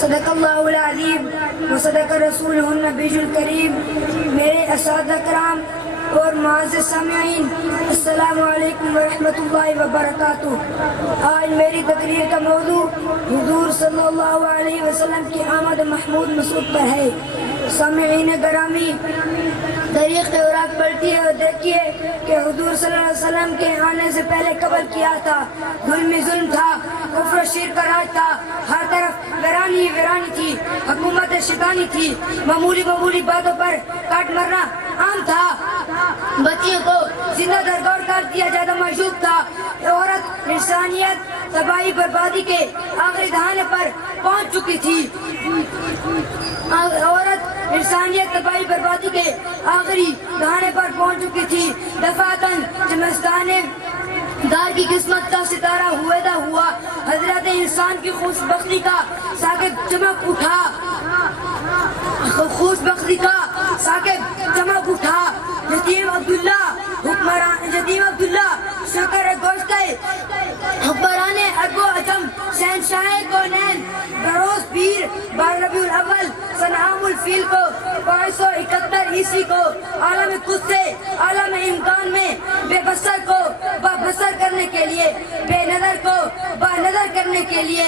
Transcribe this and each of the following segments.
صدق اللہ العظیم و صدق رسولہ النبی الکریم۔ میرے اساتذہ کرام اور معزز سامعین، السلام علیکم ورحمۃ اللہ وبرکاتہ۔ آج میری تقریر کا موضوع حضور صلی اللہ علیہ وسلم کی آمد محمود مسعود پر ہے۔ سامعین گرامی، تاریخ اوراق پڑھتی ہے اور دیکھیے کہ حضور صلی اللہ علیہ وسلم کے آنے سے پہلے قبل کیا تھا، ظلم تھا، کفر و شرک کا راج تھا، ہر طرف ویرانی ویرانی تھی، حکومت شیطانی تھی، معمولی باتوں پر کاٹ مرنا عام تھا، بچیوں کو زندہ درگور کر دیا زیادہ معشوق تھا، عورت انسانیت تباہی بربادی کے آخری دہانے پر پہنچ چکی تھی، عورت انسانیت تباہی بربادی کے آخری دہانے پر پہنچ چکی تھی۔ دفعتاً چمستانے دار کی قسمت کا ستارہ ہویدا ہوا، حضرت انسان کی خوش بختی کا ساکب چمک اٹھا، خوش بختی کا ساکب چمک اٹھا۔ یتیم عبداللہ شکر گوشت حکمران ارب و عجم، شہنشاہ کونین، بروز پیر، بار ربیع الاول سن عام الفیل کو 571 عیسوی کو عالم خود سے عالم امکان میں بے بسر کو بسر کرنے کے لیے، بے نظر کو با نظر کرنے کے لیے،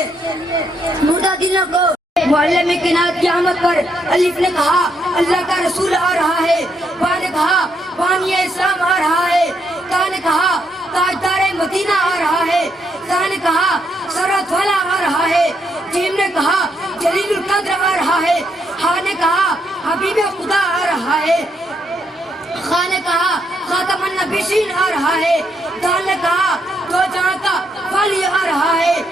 مردہ دلوں کو معلم کائنات کی آمد پر الف نے کہا اللہ کا رسول آ رہا ہے، با نے کہا بانی اسلام آ رہا ہے، تا نے کہا تاجدار مدینہ آ رہا ہے، تا نے کہا سرحد والا آ رہا ہے، جیم نے کہا جلیل القدر آ رہا ہے، ہا نے کہا حبیب خدا آ رہا ہے، خا نے کہا خاتم النبیین آ رہا ہے، دال نے کہا دو جہاں کا ولی آ رہا ہے۔